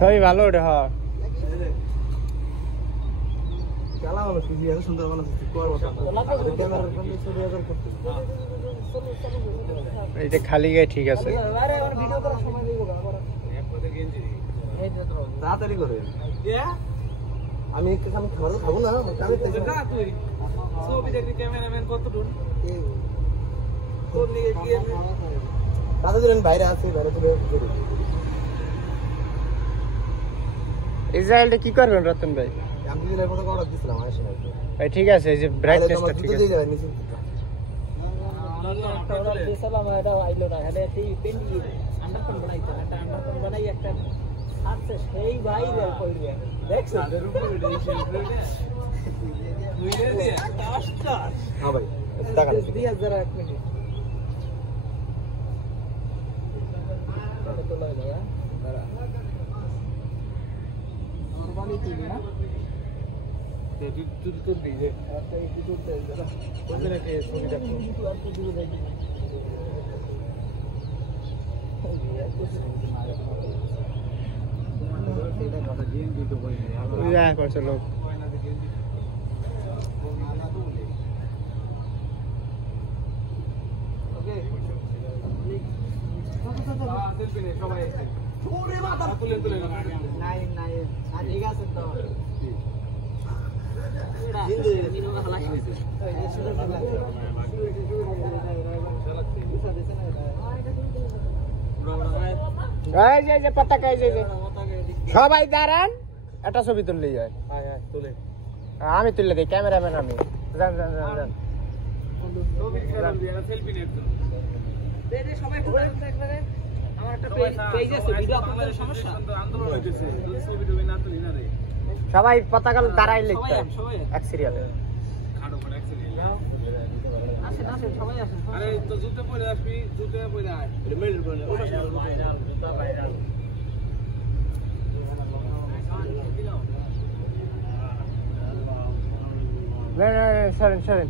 সবই ভালো রে। হ্যাঁ এইটা খালি গায়ে ঠিক আছে। তাড়াতাড়ি করে আমি খাবো না বাইরে আছে বাইরে তুলে ইসরায়েলটা কি করবেন রতন ভাই? আমি দিলে কোনো অর্ডার দিছিলাম আসে না ভাই ঠিক আছে, এই যে ব্রাইটনেসটা ঠিক আছে। অর্ডার দিছিলাম এটা আইলো না, এটা এই পেন্ডি আন্ডারকন বানাইতে একটা আন্ডারকন বানাই একটা আছে সেই বাইরে কইরে দেখছ এর উপরে দিয়েছে বুঝলে দিয়ে টাস্টা। হ্যাঁ ভাই টাকা দিয়া জরা এক মিনিট কত লাগে না দাঁড়া নরমালি দিবি না তুই দিবে একটা একটু দে জরা কোনটা কে ছবি দেখো তুই আর তুই দিবে দেখি যা করছে লোক। সবাই দাঁড়ান, একটা ছবি তুললে যায়। আমি তুললে দিই, ক্যামেরাম্যান আমি। যান যান যান যান। সবাই পতাকা দাঁড়াই লিখতে এক সিরিয়ালে। সরেন সরেন।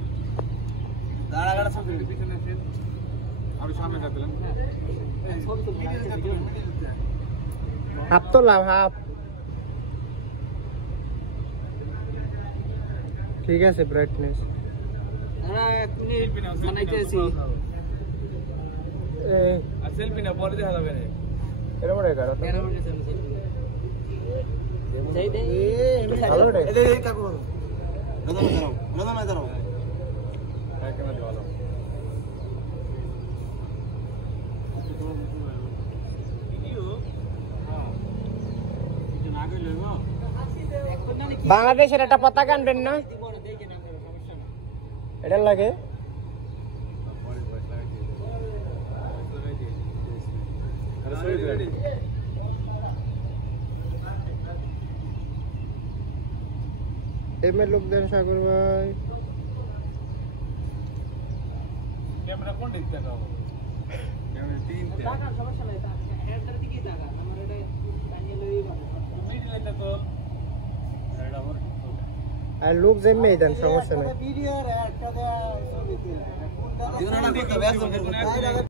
হাফ তোলাম, হাফ ঠিক আছে। ব্রাইটনেস সেলফি না পরে দেখা যাবে এরকম রে করো বাংলাদেশের একটা পতাকা আনবেন না? এটা লাগে লোক দেন সাগর ভাই। ক্যামেরা কোন দিক থেকে হবে? ক্যামেরা তিন থেকে টাকা সমস্যা নাই, হেডটার দিকে টাকা আমার এটা টানিয়ে লই ভালো মিডিলে তো এটা আমার আর লোক জেমে দেন, সমস্যা নাই। ভিডিও রে একটা দেয়া ছবি দিন কোনটা